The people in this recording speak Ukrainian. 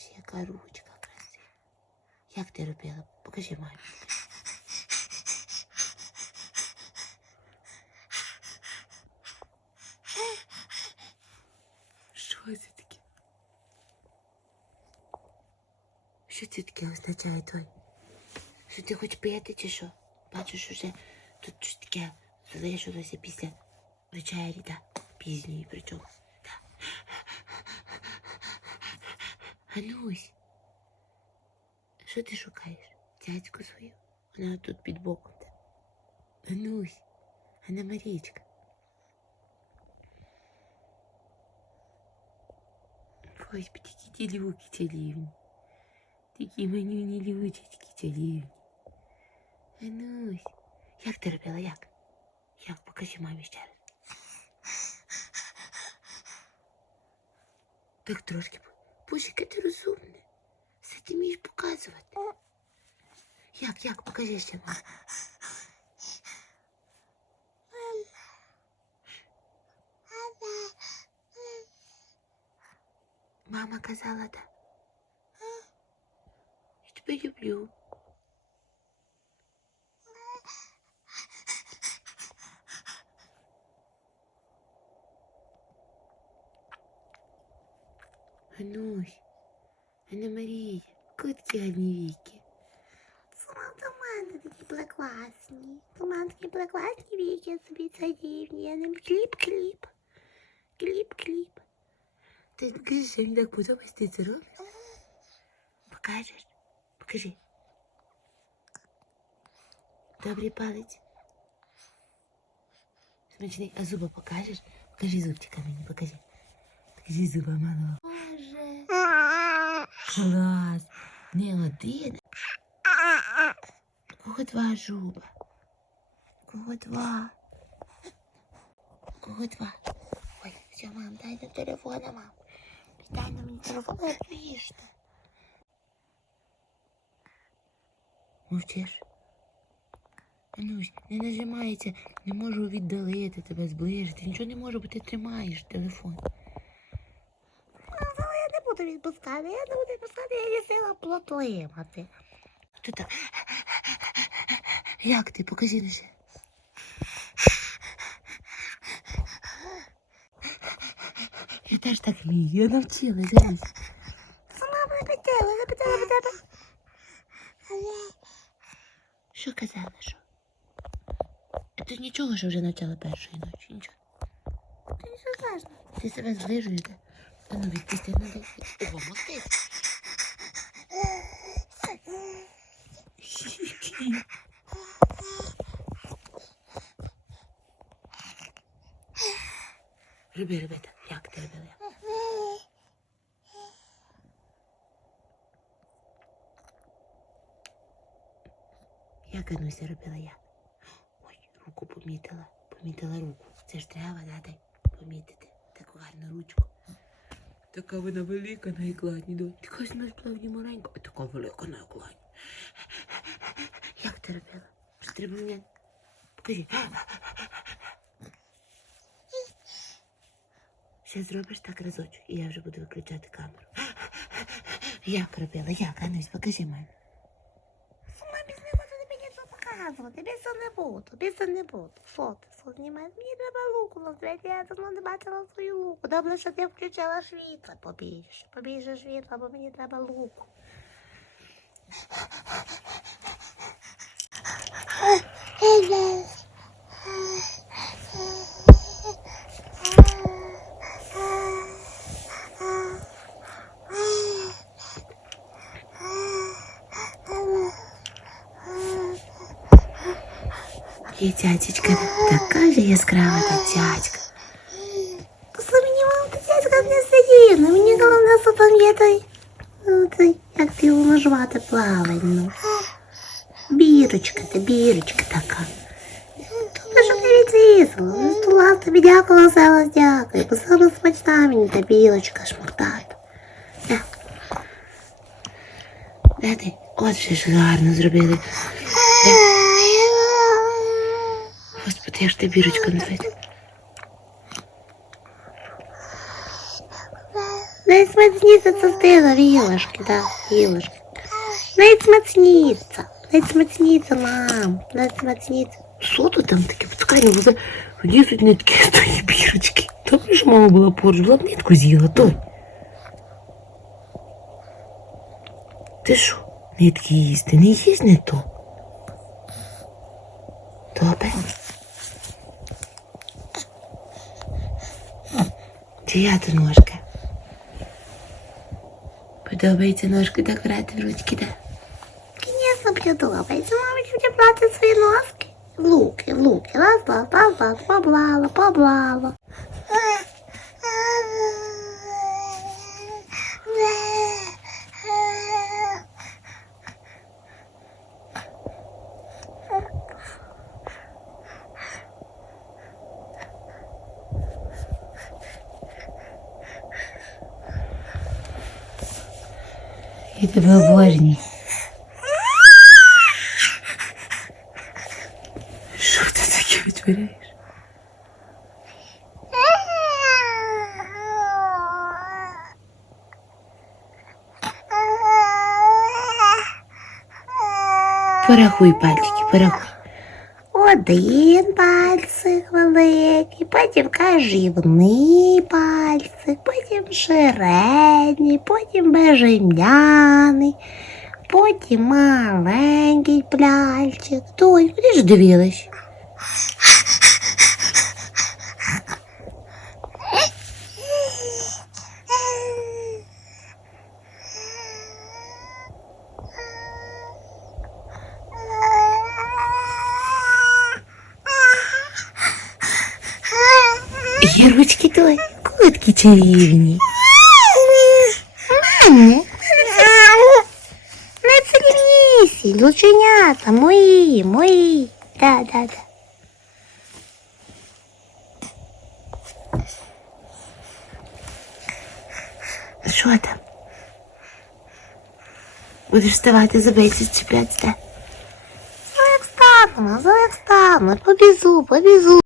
Ось яка ручка красива. Як ти робила? Покажи мамі. Що це таке? Що це таке означає той? Що ти хочеш пити чи що? Бачиш, уже тут щось таке залишилося після вечері, так? Пізньої причому. Ганусь, що ти шукаєш? Цяцьку свою? Вона тут під боком. тебе. Ганусь, Ганна Марічка. Господи, які ті люки чарівні. Такі манюні лючечки чарівні. Ганусь, як ти робила, як? Як? Покажи мамі ще раз. Так трошки. Боже, яке ти розумне. Все ти вмієш показувати. Як, як? Покажи ще мені. Мама казала, так. Я тебе люблю. Ганусь, Анна Марія, котки гарні віки. До мене такі прекрасні. До мене такі прекрасні віки собі царівні. Я ним кліп-кліп. Кліп-кліп. Ти покажи, що мені так подобається, ти це робиш? Покажеш? Покажи. Добрий палець. Смачний. А зуба покажеш? Покажи зубчика мені, покажи. Покажи зуба малого. Клас. Не один. Кого два зуба? Кого два? Кого два? Ой, все, мам, дай на телефона, мам. Дай на мені телефон, я. Мовчиш? Анусь, не нажимається, не можу віддалити тебе, зближити. Нічого не можу, бо ти тримаєш телефон. Я буду відпускати, я не буду відпускати, я не сила плотимати. Хто так? Як ти? Покажи ще. Я теж так вмію, я навчилась, дивись. Сама припитала, запитала до тебе. Що казала, що? Ти нічого, що вже навчала першої ночі, нічого. Ти нічого страшного. Ти себе зближуєте. А ну відпусти, ну дай. О, молодець. Роби, роби так. Як ти робила? Як Ануся робила я? Ой, руку помітила. Помітила руку. Це ж треба, да, дай помітити. Таку гарну ручку. Така вона велика на екладні. Така насправді маленька, а така велика на екладні. Як ти робила? Що треба мені? Покажи. Ще зробиш так разочок, і я вже буду виключати камеру. Як робила? Як? Анусь, покажи мамі. Мамі не буду тобі нічого показувати. Більше не буду, більше не буду. Що ти, що знімаєш? Мені треба луку назвати, я давно не бачила свою луку. Добре, що ти включила світло побільше. Побільше світла, бо мені треба луку. І цяцечка така ж яскрава та цяцька. Просто мені мама та цяцька не сиділа. Мені головне, що там є той, ну, як ти його назвати правильно. Бірочка, та бірочка така. Добре, що ти відрізала. Стола тобі дякувала, за вас дякую. Бо саме смачна мені та білочка шмуртата. Де? Де ти? От вже ж гарно зробили. Де? Я ж ти бірочка назвати. Найсмачніше це стила в іграшки, да, іграшки. Найсмачніше. Найсмачніше, мам. Найсмачніше. Що тут там таке? Почекай, не буде. Тут нитки з тої бірочки. Добре, що мама була поруч, була б нитку з'їла, той. Ти що, нитки їсти? Не їсть не то. Добре. Чия то ножка? Подобається ножку так брати в ручки, так? Звісно, подобається. Мабуть, буде брати свої носки. В луки, в луки. Раз, раз, раз, раз, поблала, поблала. Я тебе обожнюю. Що ти таке витворяєш? Порахуй пальчики, порахуй. Один пальцик великий, потім кажівний пальцик, потім середній, потім безім'яний, потім маленький пальчик. Той, куди ж дивилась? твої, кутки чарівні. Мамі, не цілівнісі, лученята, мої, мої. Да, да, да. Що там? Будеш вставати, забейся, чіплятися. Ну, як стану, ну, як стану, побізу, побізу.